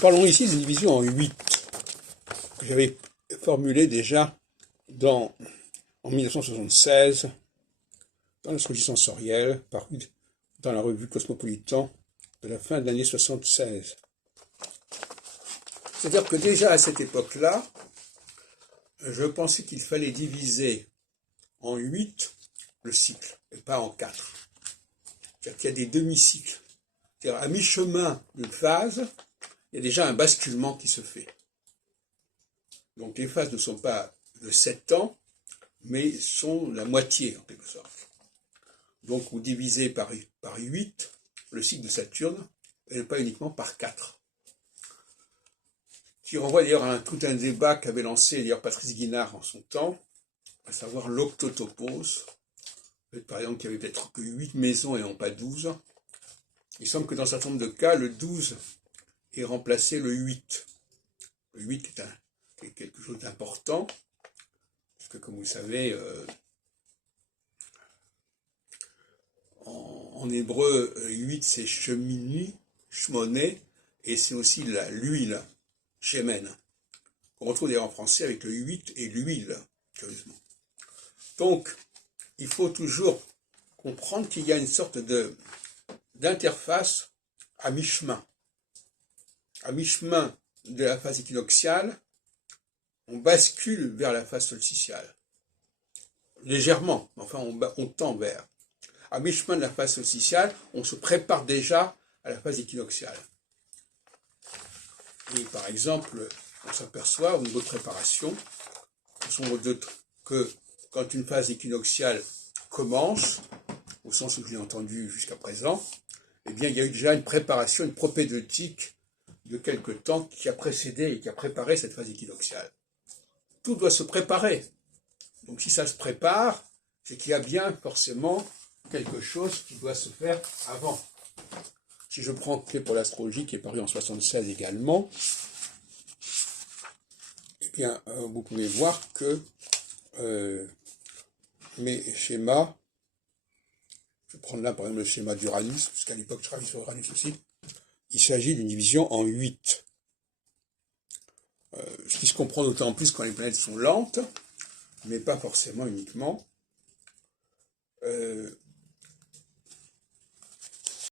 parlons ici d'une division en 8, que j'avais formulée déjà en 1976, dans l'astrologie sensorielle, parue dans la revue Cosmopolitan de la fin de l'année 76. C'est-à-dire que déjà à cette époque-là, je pensais qu'il fallait diviser en 8 le cycle, et pas en 4. C'est-à-dire qu'il y a des demi-cycles. C'est-à-dire à mi-chemin d'une phase, il y a déjà un basculement qui se fait. Donc les phases ne sont pas de 7 ans, mais sont la moitié en quelque sorte. Donc vous divisez par 8 le cycle de Saturne, et pas uniquement par 4. Qui renvoie d'ailleurs à tout un débat qu'avait lancé d'ailleurs Patrice Guinard en son temps, à savoir l'octotopos. Par exemple, qu'il y avait peut-être que 8 maisons et non pas 12. Il semble que dans un certain nombre de cas, le 12 ait remplacé le 8. Le 8 est quelque chose d'important, parce que comme vous le savez, en hébreu, 8 c'est shemini, shmoné, et c'est aussi l'huile, shemen, qu'on retrouve d'ailleurs en français avec le 8 et l'huile, curieusement. Donc, il faut toujours comprendre qu'il y a une sorte d'interface à mi-chemin. À mi-chemin de la phase équinoxiale, on bascule vers la phase solsticiale. Légèrement, enfin on tend vers. À mi-chemin de la phase solsticiale, on se prépare déjà à la phase équinoxiale. Et par exemple, on s'aperçoit au niveau de préparation, que quand une phase équinoxiale commence, au sens où je l'ai entendu jusqu'à présent, eh bien il y a eu déjà une préparation, une propédeutique de quelque temps qui a précédé et qui a préparé cette phase équinoxiale. Tout doit se préparer. Donc si ça se prépare, c'est qu'il y a bien forcément quelque chose qui doit se faire avant. Si je prends Clé pour l'astrologie, qui est paru en 76 également, eh bien vous pouvez voir que mes schémas, je vais prendre là par exemple le schéma d'Uranus, parce qu'à l'époque je travaillais sur Uranus aussi, il s'agit d'une division en 8. Ce qui se comprend d'autant plus quand les planètes sont lentes, mais pas forcément uniquement.